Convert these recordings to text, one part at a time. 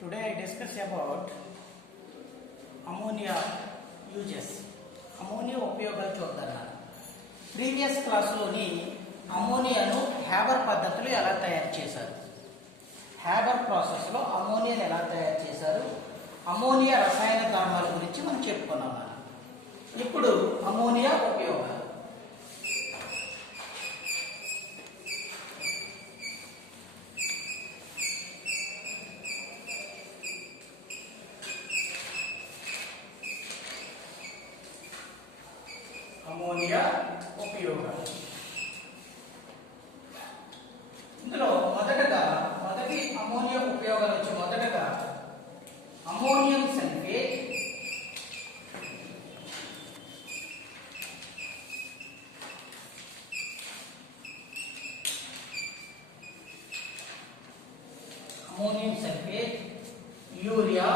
Today I discuss about ammonia uses. Ammonia ఉపయోగాలు చూద్దాం. Previous క్లాస్లోని అమోనియాను Haber పద్ధతిలో ఎలా తయారు చేశారు, హ్యాబర్ ప్రాసెస్లో అమోనియాను ఎలా తయారు చేశారు, అమోనియా రసాయన ధర్మాల గురించి మనం చెప్పుకున్నాం. ఇప్పుడు అమోనియా ఉపయోగాలు. అమోనియా ఉపయోగాలు. ఇందులో మొదటి అమోనియా ఉపయోగాలు వచ్చి మొదటగా ammonium sulphate, urea,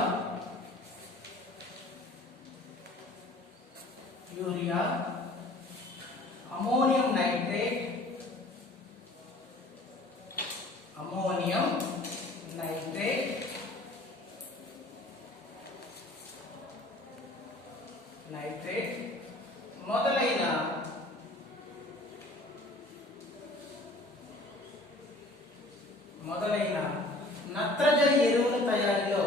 ammonium nitrate, మొదలైన నత్రజని ఎరువుల తయారీలో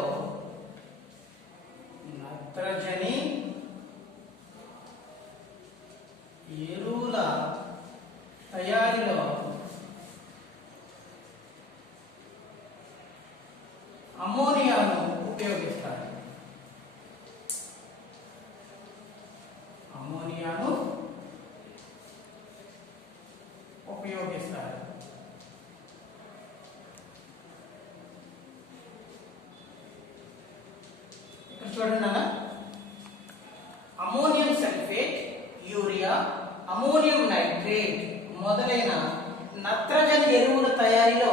అమోనియాను ఉపయోగిస్తారు. ఇక్కడ చూడండి నాన్న, ammonium sulphate, urea, ammonium nitrate మొదలైన నత్రజని ఎరువుల తయారీలో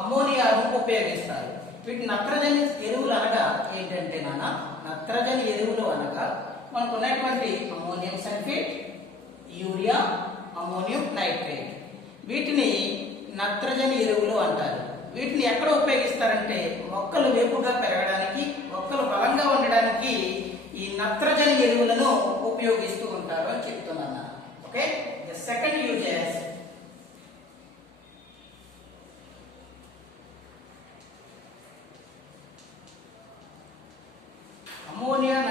అమోనియాను ఉపయోగిస్తారు. వీటి నత్రజని ఎరువులు అనగా ఏంటంటే నాన్న, నత్రజని ఎరువులు అనగా మనకు ఉన్నటువంటి ammonium sulphate, urea, ammonium nitrate, వీటిని నత్రజని ఎరువులు అంటారు. వీటిని ఎక్కడ ఉపయోగిస్తారంటే మొక్కలు వేపుగా పెరగడానికి, మొక్కలు బలంగా ఉండడానికి ఈ నత్రజని ఎరువులను ఉపయోగిస్తూ ఉంటారు అని చెప్తున్నాను. Okay, the second uses ammonium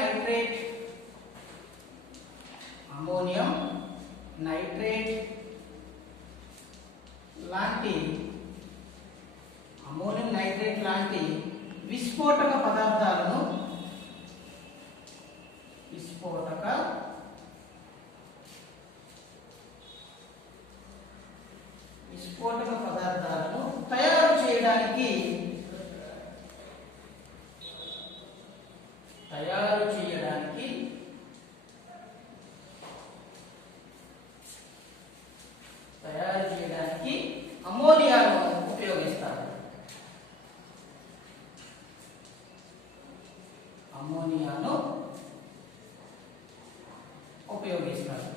nitrate లాంటి విస్ఫోటక పదార్థాలను తయారు చేయడానికి అమోనియాను ఉపయోగిస్తారు.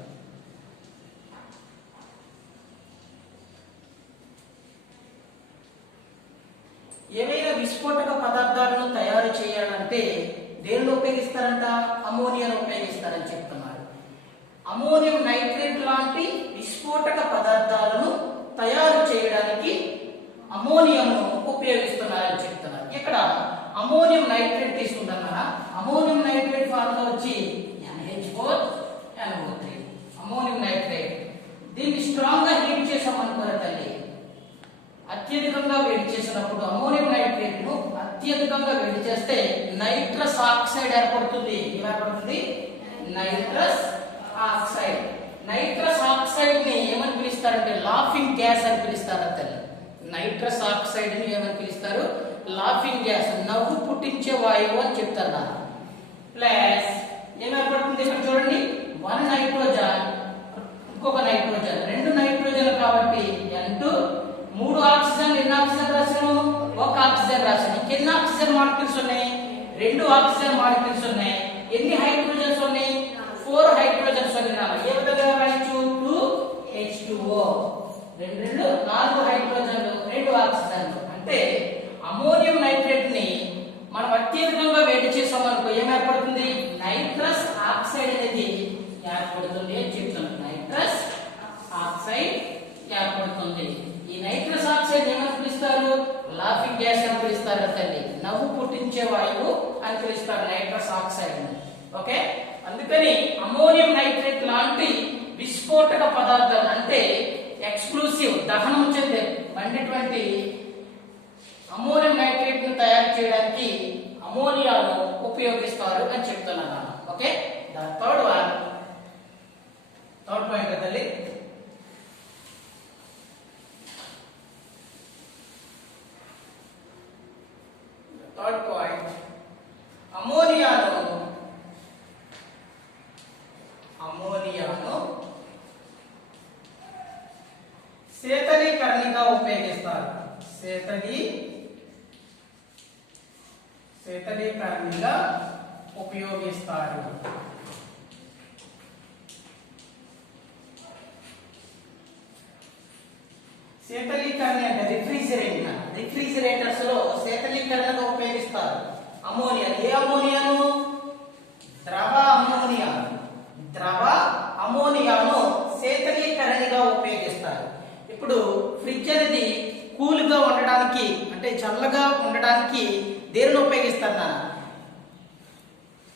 ఏవైనా విస్ఫోటక పదార్థాలను తయారు చేయాలంటే దేనిలో ఉపయోగిస్తారంట? అమోనియాను ఉపయోగిస్తారని చెప్తున్నారు. అమోనియం నైట్రేట్ లాంటి విస్ఫోటక పదార్థాలను తయారు చేయడానికి అమోనియంను ఉపయోగిస్తున్నారని చెప్తున్నారు. ఇక్కడ అమోనియం నైట్రేట్ తీసుకుంటాం కదా, అమోనియం నైట్రేట్ ఫార్ములా వచ్చి NH4NO3. అమోనియం నైట్రేట్ దీన్ని స్ట్రాంగ్ గా హీట్ చేసామనుకోరా తల్లి, అత్యధికంగా వేడి చేసినప్పుడు అమోనియం నైట్రేట్ ను అత్యధికంగా వేడి చేస్తే నైట్రస్ ఆక్సైడ్ ఏర్పడుతుంది. ఏర్పడుతుంది? Nitrous oxide. నైట్రస్ ఆక్సైడ్ ని ఏమని పిలుస్తారంటే లాఫింగ్ గ్యాస్ అని పిలుస్తారు తల్లి. నైట్రస్ ఆక్సైడ్ ని ఏమని పిలుస్తారు? లాఫింగ్ గ్యాస్, నవ్వు పుట్టించే వాయువు అని చెప్తారు. ప్లస్ ఏమేర్పడుతుంది? ఇక్కడ చూడండి, 1 నైట్రోజన్, ఇంకొక నైట్రోజన్, 2 నైట్రోజన్ కాబట్టి N2, 3 ఆక్సిజన్. ఎన్ని ఆక్సిజన్ రాశాను? 1 ఆక్సిజన్ రాశాను. ఎన్ని ఆక్సిజన్ మాలిక్యూల్స్ ఉన్నాయి? 2 ఆక్సిజన్ మాలిక్యూల్స్ ఉన్నాయి. ఎన్ని హైడ్రోజన్స్ ఉన్నాయి? 4 హైడ్రోజన్స్ ఉన్నాయి. ఏ విధంగా రాయొచ్చు? 2H2O. 4 హైడ్రోజన్లు, 2 ఆక్సిజన్లు. అంటే అమోనియం నైట్రేట్ ని మనం అత్యధికంగా వేడి చేసాం అనుకో ఏం ఏర్పడుతుంది? నైట్రస్ ఆక్సైడ్ అనేది ఏర్పడుతుంది అని చెప్తున్నాను. నైట్రస్ ఆక్సైడ్ ఏర్పడుతుంది. ఈ నైట్రస్ ఆక్సైడ్ ఏమని పిలుస్తారు? లాఫింగ్ గ్యాస్ అని పిలుస్తారు తల్లి. నవ్వు పుట్టించే వాయువు అని పిలుస్తారు నైట్రస్ ఆక్సైడ్. ఓకే, అందుకని అమ్మోనియం నైట్రేట్ లాంటి విస్ఫోటక పదార్థాలు అంటే ఎక్స్ప్లోసివ్ దహనం చెందే మండేటువంటి అమ్మోనియం నైట్రేట్ ను తయారు చేయడానికి అమోనియాను ఉపయోగిస్తారు అని చెప్తున్నాను. ఓకే, ద థర్డ్ పాయింట్ తల్లి. థర్డ్ పాయింట్, అమోనియాను శీతలీకరణిగా ఉపయోగిస్తారు. శీతలీకరణిగా ఉపయోగిస్తారు. శీతలీకరణ అంటే రిఫ్రిజిరేటర్స్ లో శీతలీకరణగా ఉపయోగిస్తారు అమోనియా. ఏ అమోనియాను? ద్రవ అమోనియాను శీతలీకరణగా ఉపయోగిస్తారు. ఇప్పుడు ఫ్రిడ్జ్ అనేది కూల్ గా ఉండడానికి అంటే చల్లగా ఉండడానికి దేనిని ఉపయోగిస్తారన్నా?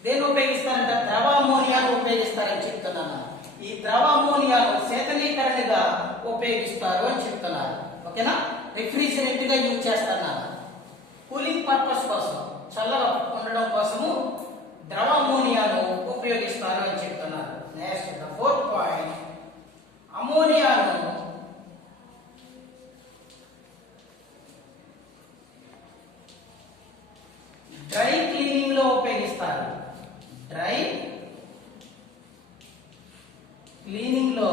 దేన్ని ఉపయోగిస్తారంట? ద్రవ అమోనియాను ఉపయోగిస్తారని చెప్తున్నాను. ఈ ద్రవ అమోనియాను శీతలీకరణగా ఉపయోగిస్తారు అని చెప్తున్నారు. ఓకేనా? రిఫ్రిజిరెంట్ గా యూజ్ చేస్తాను. కూలింగ్ పర్పస్ కోసం, చల్లగా ఉండడం కోసము ద్రవ అమోనియాను ఉపయోగిస్తారు అని చెప్తున్నారు. నెక్స్ట్ ద ఫోర్త్ పాయింట్, అమోనియాను డ్రై క్లీనింగ్ లో ఉపయోగిస్తారు. డ్రై క్లీనింగ్ లో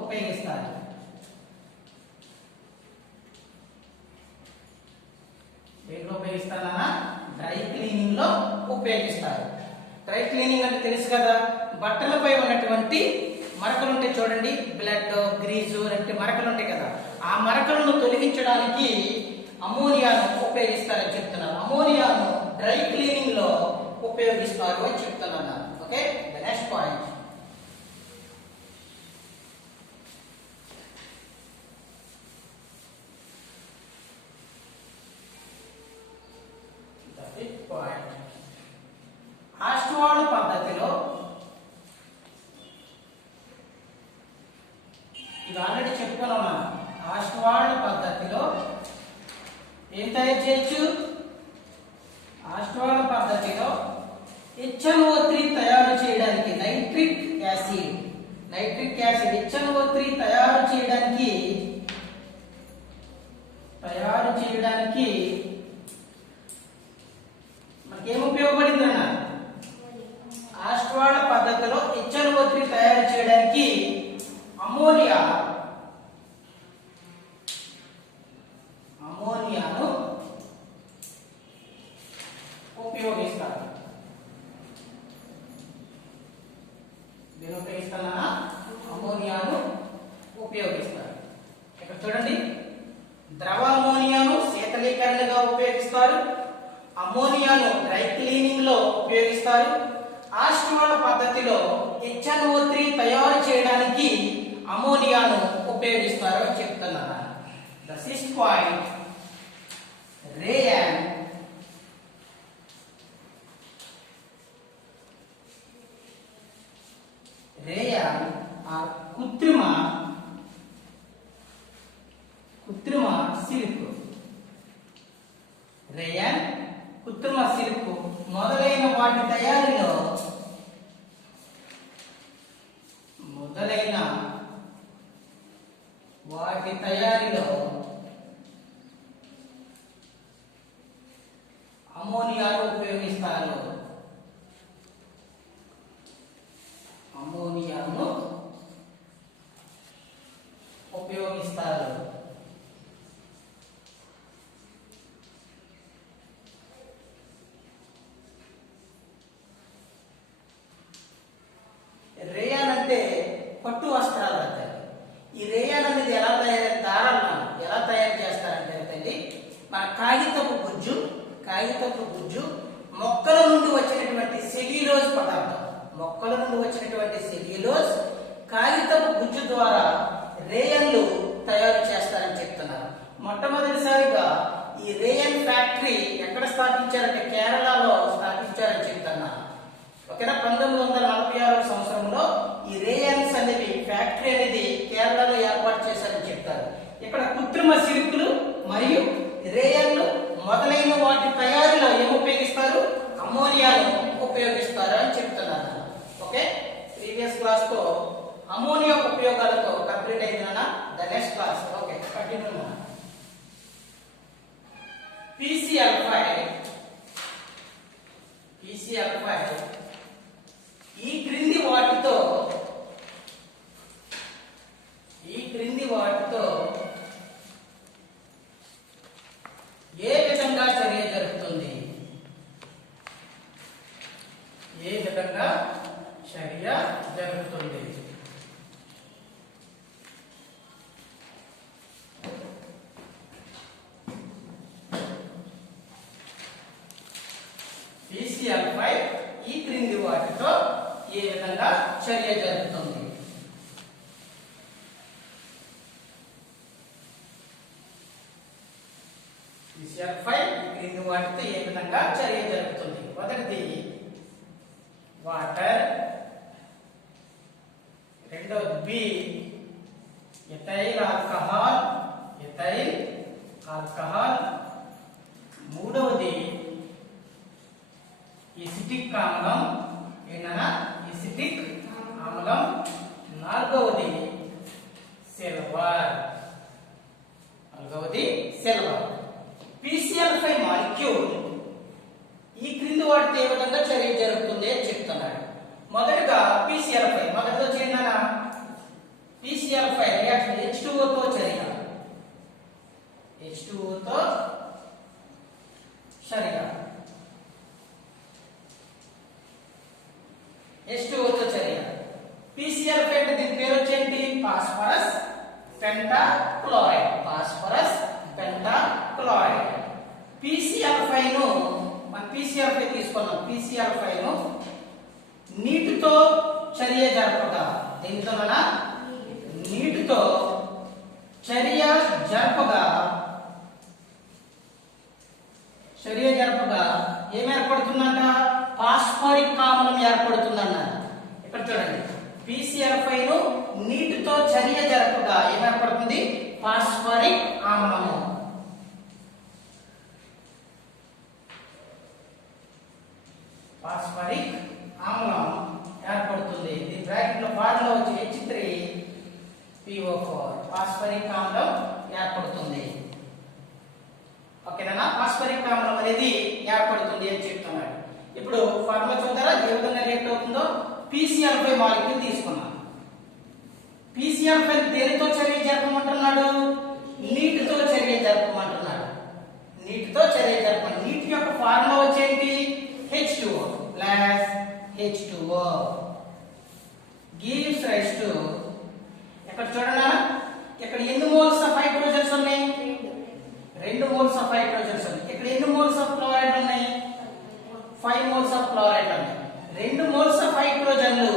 ఉపయోగిస్తారు. దేంట్లో ఉపయోగిస్తారా? డ్రై క్లీనింగ్ లో ఉపయోగిస్తారు. డ్రై క్లీనింగ్ అంటే తెలుసు కదా, బట్టలపై ఉన్నటువంటి మరకలు ఉంటాయి చూడండి, బ్లడ్ గ్రీజు అంటే మరకలు ఉంటాయి కదా, ఆ మరకలను తొలగించడానికి అమోనియాను ఉపయోగిస్తారని చెప్తున్నాను. అమోనియాను డ్రై క్లీనింగ్ లో ఉపయోగిస్తారు అని చెప్తున్నాను. ఓకే, ద నెక్స్ట్ పాయింట్, ఆస్ట్వాల్ పద్ధతిలో, ఇది ఆల్రెడీ చెప్పుకున్నాం మనం, ఆస్ట్వాల్ పద్ధతిలో ఏం తయారు చేయొచ్చు? ఆస్ట్వాల్ పద్ధతిలో HNO3 తయారు చేయడానికి నైట్రిక్ యాసిడ్ HNO3 తయారు చేయడానికి మనకేం ఉపయోగపడింది అన్న? ఆస్ట్వాల్ పద్ధతిలో HNO3 తయారు చేయడానికి అమోనియాను ఉపయోగిస్తారు. దీని ఉపయోగిస్తానా? అమోనియాను ఉపయోగిస్తారు. ఇక్కడ చూడండి, ద్రవ అమోనియాను శీతలీకరణగా ఉపయోగిస్తారు. అమోనియాను డ్రై క్లీనింగ్ లో ఉపయోగిస్తారు. ఆస్ట్వాల్ పద్ధతిలో HNO3 తయారు చేయడానికి అమోనియాను ఉపయోగిస్తారు అని చెప్తున్నారు. ద సిక్స్త్ పాయింట్, రేయాన్ కృత్రిమ సిల్క్ మొదలైన వాటి తయారీలో అమోనియాను ఉపయోగిస్తారు. రేయాన్ అంటే పట్టు వస్త్రాలు అంటారు. ఈ రేయాన్ అనేది ఎలా తయారు చేస్తారంటే మన కాగితపు గుజ్జు మొక్కల నుండి వచ్చినటువంటి సెల్యులోజ్ పదార్థం, మొక్కల నుండి వచ్చినటువంటి సెల్యులోజ్ కాగితపు గుజ్జు ద్వారా రేయన్లు తయారు చేస్తారని చెప్తున్నారు. మొట్టమొదటిసారిగా ఈ రేయన్ ఫ్యాక్టరీ ఎక్కడ స్థాపించారంటే కేరళలో స్థాపించారని చెప్తున్నారు. ఓకేనా. 1946 సంవత్సరంలో ఈ రేయన్స్ అనేది ఫ్యాక్టరీ అనేది కేరళలో ఏర్పాటు చేశారని చెప్తారు. ఇక్కడ కృత్రిమ సిరుకులు మరియు రేయన్లు మొదలైన వాటి తయారీలో ఏమి ఉపయోగిస్తారు? అమోనియాను ఉపయోగిస్తారు అని చెప్తున్నారు. ఓకే, ప్రీవియస్ క్లాస్ తో అమోనియా ఉపయోగాలతో కంప్లీట్ అయిపోయినా the next class. Okay, continue. PCl5 ఈ క్రింది వాటితో ఏ విధంగా చర్య జరుగుతుంది? PCl5 ఈ క్రింది వాటితో ఏ విధంగా చర్య జరుగుతుంది? PCl5 ఈ క్రింది వాటితో ఏ విధంగా చర్య జరుగుతుంది? మొదటిది వాటర్, రెండోది బి ఎథైల్ ఆల్కహాల్, మూడవది ఎసిటిక్ ఆమ్లం, నాలుగవది సిల్వర్. PCl5 మాలిక్యూల్ ఈ క్రింది వాటితో ఏ విధంగా చర్య జరుగుతుంది అని చెప్తున్నాడు. మొదటగా PCl5 మొదటిలో చేరిన PCl5 రియాక్షన్ H2O తో చర్య, H2O తో చర్య PCl5 అంటే దీని పేరు వచ్చేంటి? Phosphorus pentachloride. PCl5 ను మనం PCl5 తీసుకున్నాం. PCl5 ను నీటితో చర్య జరపగా, దేనితోనా? నీటితో చర్య జరపగా ఏం ఏర్పడుతుందంట? ఫాస్ఫరిక్ ఆమ్లం ఏర్పడుతుందన్నారు. ఇక్కడ చూడండి, PCl5 ను నీటితో చర్య జరపగా ఏం ఏర్పడుతుంది? ఫాస్ఫరిక్ ఆమ్లము. ఏర్పడుతుంది. ఇది బ్రాకెట్ లో ఫార్ములా వచ్చి H3PO4 ఫాస్ఫరిక్ ఆమ్లం ఏర్పడుతుంది. ఓకేనా? ఫాస్ఫరిక్ ఆమ్లం అనేది ఏర్పడుతుంది అని చెప్తున్నాడు. ఇప్పుడు ఫార్ములా చూద్దారా ఏ విధంగా రియాక్ట్ అవుతుందో? PCl5 మాలిక్యూల్ తీసుకున్నాం. PCl5 దేనితో చర్య జరపమంటున్నాడు? నీటితో చర్య జరపమంటున్నాడు. నీటి యొక్క formula వచ్చేంటి? H2O plus H2O gives rise to, ఇక్కడ చూడండి, ఇక్కడ ఎన్ని మోల్స్ ఆఫ్ హైడ్రోజన్స్ ఉన్నాయి? 2 మోల్స్ ఆఫ్ హైడ్రోజన్స్ ఉన్నాయి. ఇక్కడ ఎన్ని మోల్స్ ఆఫ్ క్లోరైడ్ ఉన్నాయి? 5 మోల్స్ ఆఫ్ క్లోరైడ్ ఉన్నాయి. 2 మోల్స్ ఆఫ్ హైడ్రోజన్లు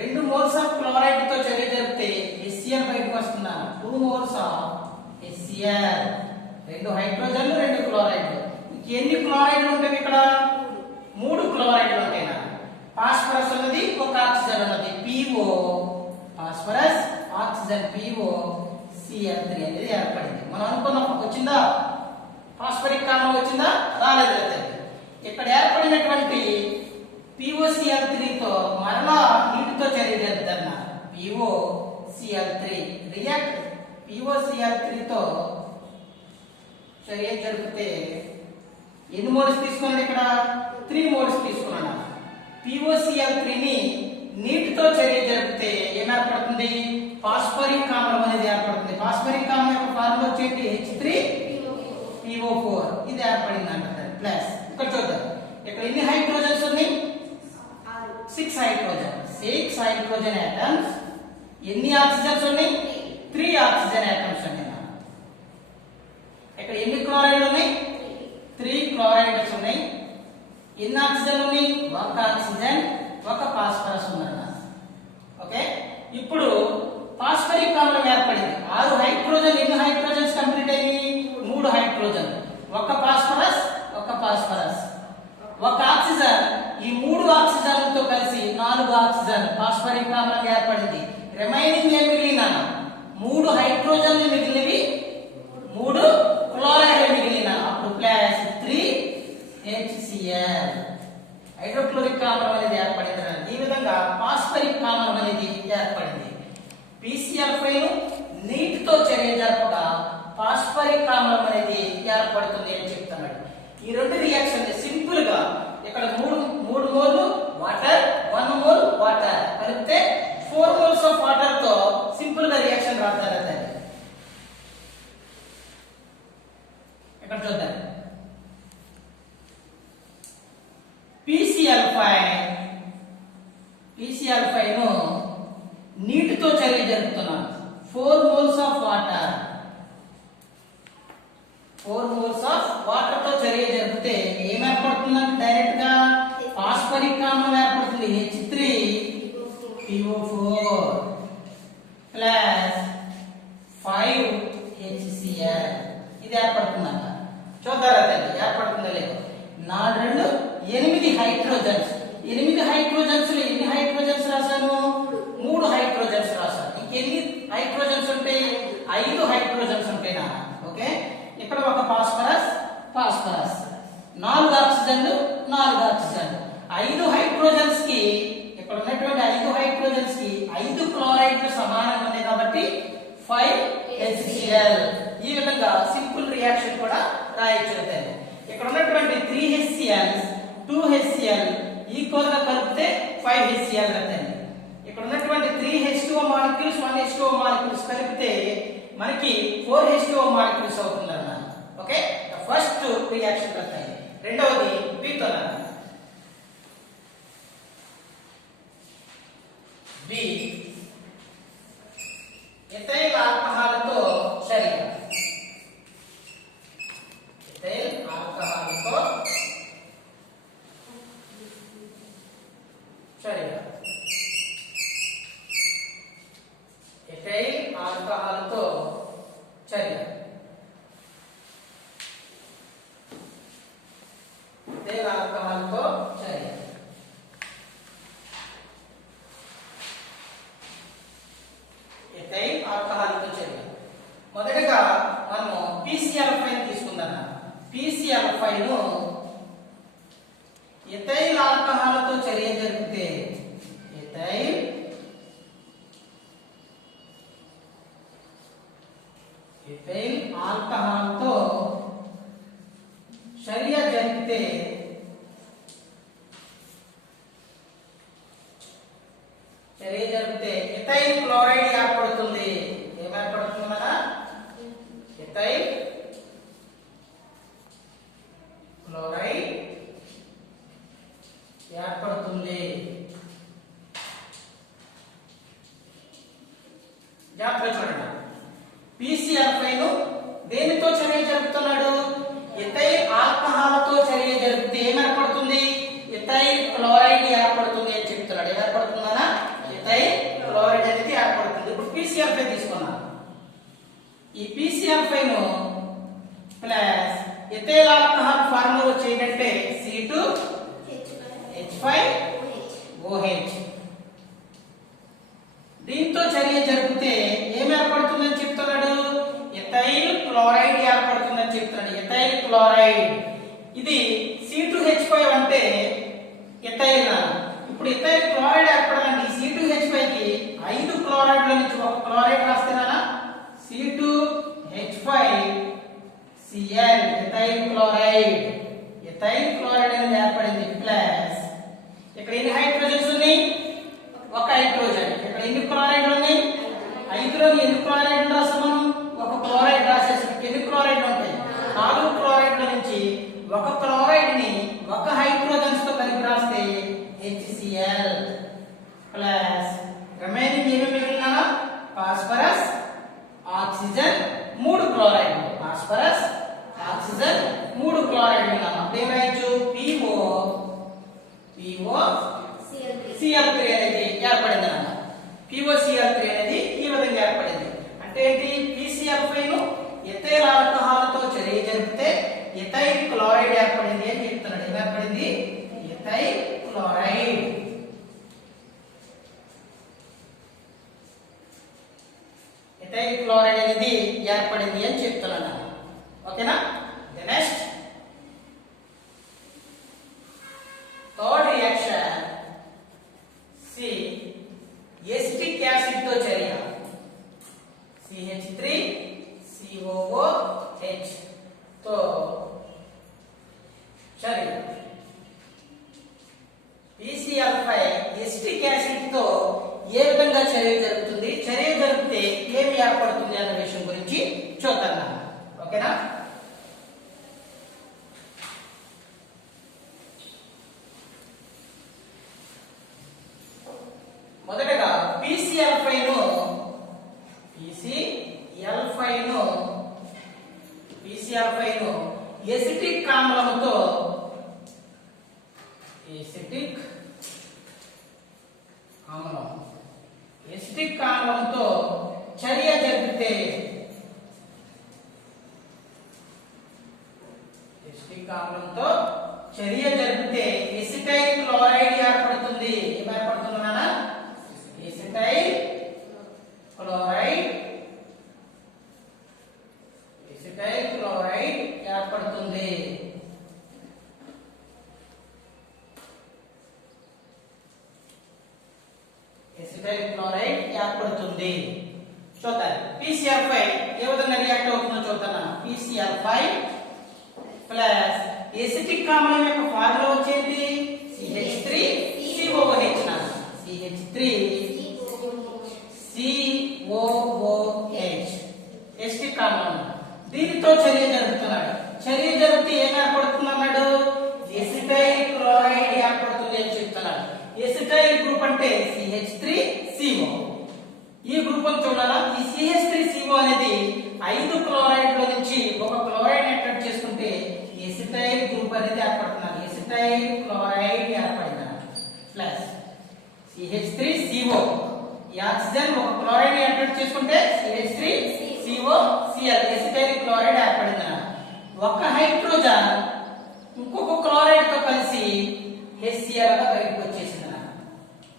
2 మోల్స్ ఆఫ్ క్లోరైడ్ తో చర్య జరిపితే HCl బయటకు వస్తుందా? 2 మోల్స్ ఆఫ్ HCl. 2 హైడ్రోజన్లు 2 క్లోరైడ్లు. ఎన్ని క్లోరైడ్లు ఉంటాయి ఇక్కడ? 3 క్లోరైడ్లు ఉంటాయి. ఫాస్ఫరస్ ఉన్నది, ఒక ఆక్సిజన్ ఉన్నది, PO phosphorus, oxygen PO Cl3 అనేది ఏర్పడింది. మనం అనుకున్నాం, వచ్చిందా? ఫాస్ఫరిక్ ఆమ్లం వచ్చిందా? రాలేదు. ఇక్కడ ఏర్పడినటువంటి POCl3 తో మరలా నీటితో చర్య జరుపుతారు. POCl3 రియాక్ట్ POCl3 తో చర్య జరిపితే ఎన్ని మోల్స్ తీసుకున్నాడు? ఇక్కడ 3 మోల్స్ తీసుకున్నాడు. POCl3 ని నీటితో చర్య జరిపితే ఏర్పడుతుంది? ఫాస్ఫరిక్ ఆమ్లం అనేది ఏర్పడుతుంది. ఫాస్ఫరిక్ ఆమ్లం యొక్క ఫార్ములా వచ్చేది H3PO4. ఇది ఏర్పడింది అంటారు. ప్లస్ ఇక్కడ చూద్దాం, ఇక్కడ ఎన్ని హైడ్రోజన్స్ ఉన్నాయి? 6 హైడ్రోజన్ ఆటమ్స్. ఎన్ని ఆక్సిజన్స్ ఉన్నాయి? 3 ఆక్సిజన్ ఆటమ్స్ ఉన్నాయి. ఇక్కడ ఇక్కడ ఎన్ని క్లోరైడ్లు ఉన్నాయి? 3 క్లోరైడ్స్ ఉన్నాయి. ఎన్ని ఆక్సిజన్ ఉన్నాయి? 1 ఆక్సిజన్ 1 ఫాస్ఫరస్ ఉందన్న. ఓకే, ఇప్పుడు ఫాస్ఫరిక్ ఆమ్లం ఏర్పడింది. 6 హైడ్రోజన్. ఎన్ని హైడ్రోజన్స్ కంప్లీట్ అయ్యాయి? 3 హైడ్రోజన్, 1 ఫాస్ఫరస్ 1 ఫాస్ఫరస్, 1 ఆక్సిజన్. ఈ 3 ఆక్సిజన్లతో కలిసి 4 ఆక్సిజన్ ఫాస్ఫరిక్ ఆమ్లం ఏర్పడింది. రిమైనింగ్ ఏం మిగిలిన? 3 హైడ్రోజన్లు మిగిలినవి, 3 క్లోరైడ్లు మిగిలిన. అప్పుడు ప్లస్ 3HCl హైడ్రోక్లోరిక్ ఆమ్లం అనేది ఏర్పడింది. ఈ విధంగా ఫాస్ఫరిక్ ఆమ్లం అనేది ఏర్పడింది. PCl5 నీటితో చర్య జరపగా ఫాస్ఫరిక్ ఆమ్లం అనేది ఏర్పడుతుంది అని చెప్తున్నాడు. ఈ రెండు రియాక్షన్ సింపుల్ గా ఇక్కడ 3 మోల్ వాటర్, 1 మోల్ వాటర్ కలిపితే 4 మోల్స్ ఆఫ్ వాటర్ తో సింపుల్ గా రియాక్షన్ రాస్తారు. ఇక్కడ చూద్దాం. PCl5 ను నీటితో చర్య జరుపుతున్నాను. 4 moles of water, 4 moles of water తో చర్య జరిపితే ఏం ఏర్పడుతుందంటే డైరెక్ట్ గా ఫాస్ఫరిక్ ఆమ్లం ఏర్పడుతుంది. H3PO4 ప్లస్ 5HCl ఇది ఏర్పడుతుందంట. చూద్దారా తల్లి ఏర్పడుతుందో లేదో. 4 2 8 హైడ్రోజన్స్. 8 హైడ్రోజన్స్ లో ఎన్ని హైడ్రోజన్స్ రాశాను? 3 హైడ్రోజన్స్ రాశాను. ఇంకెన్ని హైడ్రోజన్స్ ఉంటాయి? 5 హైడ్రోజన్స్ ఉంటాయి నా. ఓకే, ఇక్కడ 1 ఫాస్ఫరస్ 4 ఆక్సిజన్లు 4 ఆక్సిజన్లు. 5 హైడ్రోజన్స్ కి ఇక్కడ ఉన్నటువంటి 5 హైడ్రోజన్స్ కి 5 క్లోరైడ్లు సమానంగా ఉన్నాయి కాబట్టి 5HCl. ఈ విధంగా సింపుల్ రియాక్షన్ కూడా రాయొచ్చు. ఇక్కడ ఉన్నటువంటి 3HCl 2HCl ఈక్వల్ గా కలిపితే 5HCl అవుతుంది. ఇక్కడ ఉన్నటువంటి 3H2O మాలిక్యూల్స్ 1H2O మాలిక్యూల్స్ కలిపితే మనకి 4H2O మాలిక్యూల్స్ అవుతుంది అన్నమాట. ఓకే, ఫస్ట్ రియాక్షన్ అవుతాయి. రెండవది B తో B ఎథైల్ ఆల్కహాల్తో చర్య. ఎథైల్ ఆల్కహాల్తో చర్య. ఎథైల్ ఆల్కహాల్తో చర్య. ఎథైల్ ఆల్కహాల్తో చర్య. ఎథైల్ ఆల్కహాల్తో చర్య. మొదటగా మనము PCl5 తీసుకుందాం. PCl5 ను ఎథైల్ ఆల్కహాల్తో చర్య జరిపితే ఎథైల్ ఆల్కహాల్తో చర్య జరిపితే ఎథైల్ క్లోరైడ్ ఏర్పడుతుంది. ఏం ఏర్పడుతుంది మన? ఎథైల్ క్లోరైడ్ ఏర్పడుతుంది. జాగ్రత్తగా చూడండి. PCl5 ను దేనితో చర్య జరుపుతున్నాడు? ఎథైల్ ఆల్కహాల్తో చర్య జరిపితే ఏం ఏర్పడుతుంది? ఎథైల్ క్లోరైడ్ ఏర్పడుతుంది అని చెప్తున్నాడు. ఏర్పడుతుందా? ఎథైల్ క్లోరైడ్ అనేది ఏర్పడుతుంది. ఇప్పుడు PCl5 తీసుకున్నాం. ఈ PCl5 ను ప్లస్ ఎథైల్ ఆల్కహాల్ ఫార్ములా వచ్చేటంటే C2H5OH. దీంతో చర్య జరిపితే ఏం ఏర్పడుతుందని చెప్తున్నాడు? ఎథైల్ క్లోరైడ్ ఏర్పడుతుందని చెప్తున్నాడు. ఎథైల్ క్లోరైడ్ ఇది C2H5 అంటే ఎథైల్. ఇప్పుడు ఎథైల్ క్లోరైడ్ ఏర్పడాలంటే ఈ C2H5 కి 5 క్లోరైడ్ల నుంచి 1 క్లోరైడ్ రాస్తేనా? C2H5Cl ethyl chloride. Ethyl chloride అనేది ఏర్పడింది. ప్లస్ ఇక్కడ ఎన్ని హైడ్రోజన్స్ ఉన్నాయి? 1 హైడ్రోజన్. ఇక్కడ ఎన్ని క్లోరైడ్లు ఉన్నాయి? 5లో ఎన్ని క్లోరైడ్లు రాసాం మనం? 1 క్లోరైడ్ రాసేసి ఎన్ని క్లోరైడ్లు ఉంటాయి? 4 క్లోరైడ్ల నుంచి 1 క్లోరైడ్ ని 1 హైడ్రోజన్స్ తో కలిపి రాస్తే HCl ప్లస్ రిమైనింగ్ ఏమేమి మిగిలినా? ఫాస్ఫరస్, ఆక్సిజన్, 3 క్లోరైడ్లు. ఫాస్ఫరస్, మూడు క్లోరైడ్ ఉన్నాం అప్పుడు ఏం రాయొచ్చు PO Cl3 అనేది ఏర్పడింది అన్నమాట. POCl3 అనేది ఈ విధంగా ఏర్పడింది. అంటే ఏంటి PCl5 ను ఎథైల్ ఆల్కహాల్ తో చర్య జరిపితే ఎథైల్ క్లోరైడ్ ఏర్పడింది అని చెప్తున్నాడు. ఏం ఏర్పడింది? Ethyl chloride. ఎథైల్ క్లోరైడ్ అనేది ఏర్పడింది అని చెప్తున్నాను. ఓకేనా? Next third reaction C acetic acid తో చర్య CH3COOH తో చర్య. PCl5 ఎసిటిక్ యాసిడ్ తో ఏ విధంగా చర్య జరుగుతుంది, చర్య జరిపితే ఏమి ఏర్పడుతుంది అనే విషయం గురించి చూద్దాం. ఓకేనా? మొదటగా PCl5 ను ఎసిటిక్ ఆమ్లంతో చర్య జరిపితే ఎసిటైల్ క్లోరైడ్ ఏర్పడుతుంది. ఏం ఏర్పడుతుంది నాన్న? ఎసిటైల్ క్లోరైడ్ ఏర్పడుతుంది. ఎసిటైల్ క్లోరైడ్ ఏర్పడుతుంది. చూద్దాం PCl5 ఏ విధంగా రియాక్ట్ అవుతుందో చూద్దాం. PCl5 ప్లస్ ఎసిటిక్ ఆమ్లం యొక్క ఫార్ములా వచ్చేది CH3COOH. CH3COOH ఎసిటిక్ ఆమ్లం. దీనితో చర్య జరుపుతున్నాడు. చర్య జరిపితే ఏం ఏర్పడుతుంది అన్నాడు? ఎసిటైల్ క్లోరైడ్ ఏర్పడుతుంది అని చెప్తున్నాడు. ఎసిటైల్ గ్రూప్ అంటే CH3CO. ఈ గ్రూప్ అని చూడాలా? ఈ CH3CO అనేది 5 క్లోరైడ్ల నుంచి ఒక క్లోరైడ్ అటాచ్ చేసుకుంటే ఎసిటైల్ గ్రూప్ అనేది ఏర్పడుతుంది. ఎసిటైల్ క్లోరైడ్ ఏర్పడింది ప్లస్ CH3CO. ఈ ఆక్సిజన్ ఒక క్లోరైడ్ అటాచ్ చేసుకుంటే CH3COCl ఎసిటైల్ క్లోరైడ్ ఏర్పడింది. ఒక హైడ్రోజన్ ఇంకొక క్లోరైడ్ తో కలిసి HCl గా బయటకు వచ్చేసింది.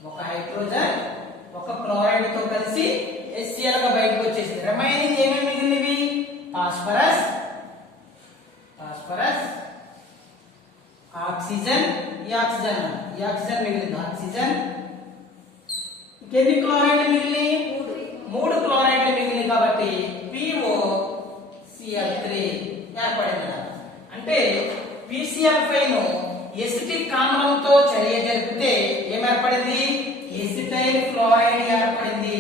ఒక హైడ్రోజన్ ఒక క్లోరైడ్ తో కలిసి HCl గా బయటకు వచ్చేసింది. రిమైనింగ్ ఏమేమి మిగిలినవి? ఫాస్ఫరస్, ఆక్సిజన్, ఈ ఆక్సిజన్ మిగిలింది. ఆక్సిజన్ ఎన్ని క్లోరైడ్లు మిగిలినాయి? 3 క్లోరైడ్లు మిగిలినాయి. కాబట్టి POCl3 ఏర్పడింది. అంటే PCl5 ను ఎసిటిక్ ఆమ్లంతో చర్య జరిపితే ఏం ఏర్పడింది? ఎసిటైల్ క్లోరైడ్ ఏర్పడింది.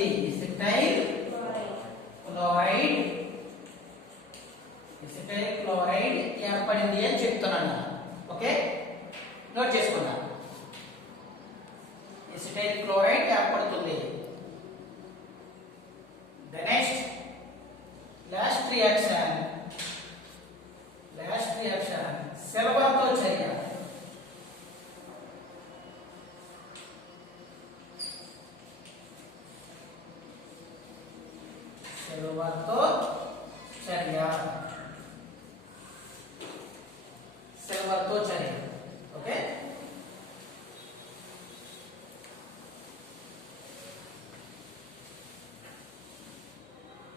ఎసిటైల్ క్లోరైడ్ ఏర్పడింది అని చెప్తున్నాను. ఓకే, నోట్ చేసుకుందాం. ఎసిటైల్ క్లోరైడ్ ఏర్పడుతుంది. The next last reaction silver తో చర్య. ఓకే,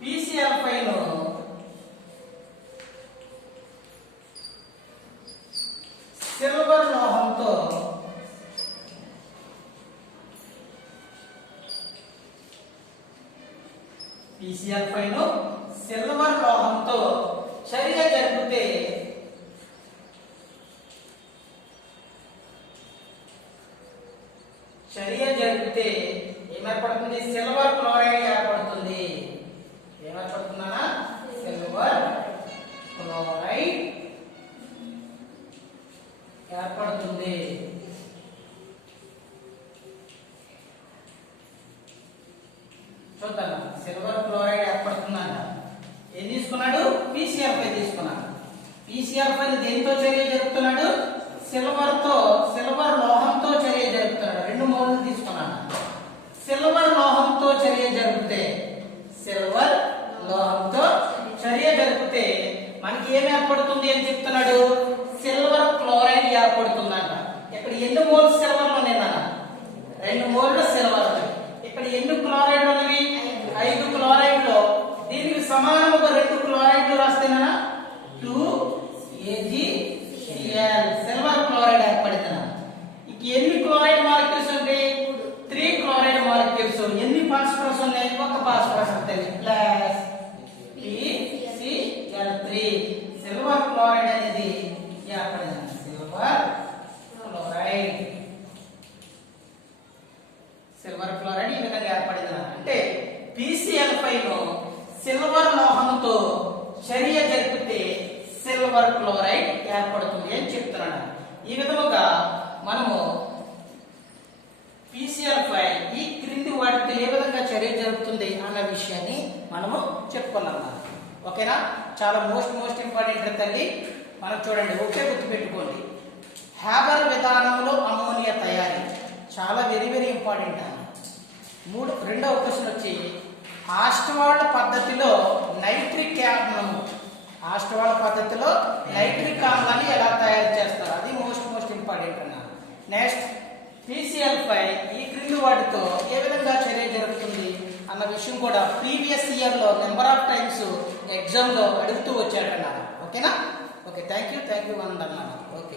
PCl5 ను సిల్వర్ లోహంతో చర్య జరిపితే ఏమేర్పడుతుంది? సిల్వర్ క్లోరైడ్ ఏర్పడుతుంది. ఏమేర్పడుతుందన్నా? సిల్వర్ క్లోరైడ్ ఏర్పడుతుంది. చూద్దాం. సిల్వర్ క్లోరైడ్ ఏర్పడుతుందంట. ఏం తీసుకున్నాడు? PCl5 తీసుకున్నాడు. జరుగుతున్నది దేంతో చర్య జరుపుతున్నాడు? సిల్వర్ లోహంతో చర్య జరుపుతున్నాడు. 2 మోల్స్ తీసుకున్నాను. సిల్వర్ లోహంతో చర్య జరిపితే మనకి ఏం ఏర్పడుతుంది అని చెప్తున్నాడు? సిల్వర్ క్లోరైడ్ ఏర్పడుతుందంట. ఇక్కడ ఎన్ని మోల్స్ సిల్వర్ లో నేను 2 మోల్స్ సిల్వర్. ఇక్కడ ఎన్ని క్లోరైడ్ ఉన్నవి? 5 క్లోరైడ్ లో దీనికి సమానముగా 2 క్లోరైడ్లు రాస్తేనా 2AgCl సిల్వర్ క్లోరైడ్ ఏర్పడుతున్నా. ఇక ఎన్ని క్లోరైడ్ మాలిక్యూల్స్ ఉంటాయి? 3 క్లోరైడ్ మాలిక్యూల్స్. ఎన్ని ఫాస్ఫరస్ ఉన్నాయి? ఒక ఫాస్ఫరస్ ఉంటుంది. ప్లస్ PCl3 సిల్వర్ క్లోరైడ్ అనేది ఏర్పడింది. సిల్వర్ క్లోరైడ్ ఈ విధంగా ఏర్పడింది. అంటే PCl5 లో సిల్వర్ లోహంతో చర్య జరిపితే సిల్వర్ క్లోరైడ్ ఏర్పడుతుంది అని చెప్తున్నాడు. ఈ విధముగా మనము PCl5 ఈ క్రింది వాటితో ఏ విధంగా చర్య జరుపుతుంది అన్న విషయాన్ని మనము చెప్పుకున్నాం. ఓకేనా? చాలా మోస్ట్ ఇంపార్టెంట్ తల్లి. మనం చూడండి, ఒకే గుర్తు పెట్టుకోండి. హ్యాబర్ విధానంలో అమోనియా తయారీ చాలా వెరీ ఇంపార్టెంట్. రెండవ క్వశ్చన్ వచ్చి ఆస్ట్వాల్డ్ పద్ధతిలో నైట్రిక్ ఆమ్లాన్ని ఎలా తయారు చేస్తారు? అది మోస్ట్ ఇంపార్టెంట్ అన్నారు. నెక్స్ట్ PCl5 ఈ క్రింది వాటితో ఏ విధంగా చర్య జరుగుతుంది అన్న విషయం కూడా ప్రీవియస్ ఇయర్ లో నెంబర్ ఆఫ్ టైమ్స్ ఎగ్జామ్ లో అడుగుతూ వచ్చాడన్నారు. ఓకేనా? ఓకే, థ్యాంక్ యూ అన్నాడు. ఓకే.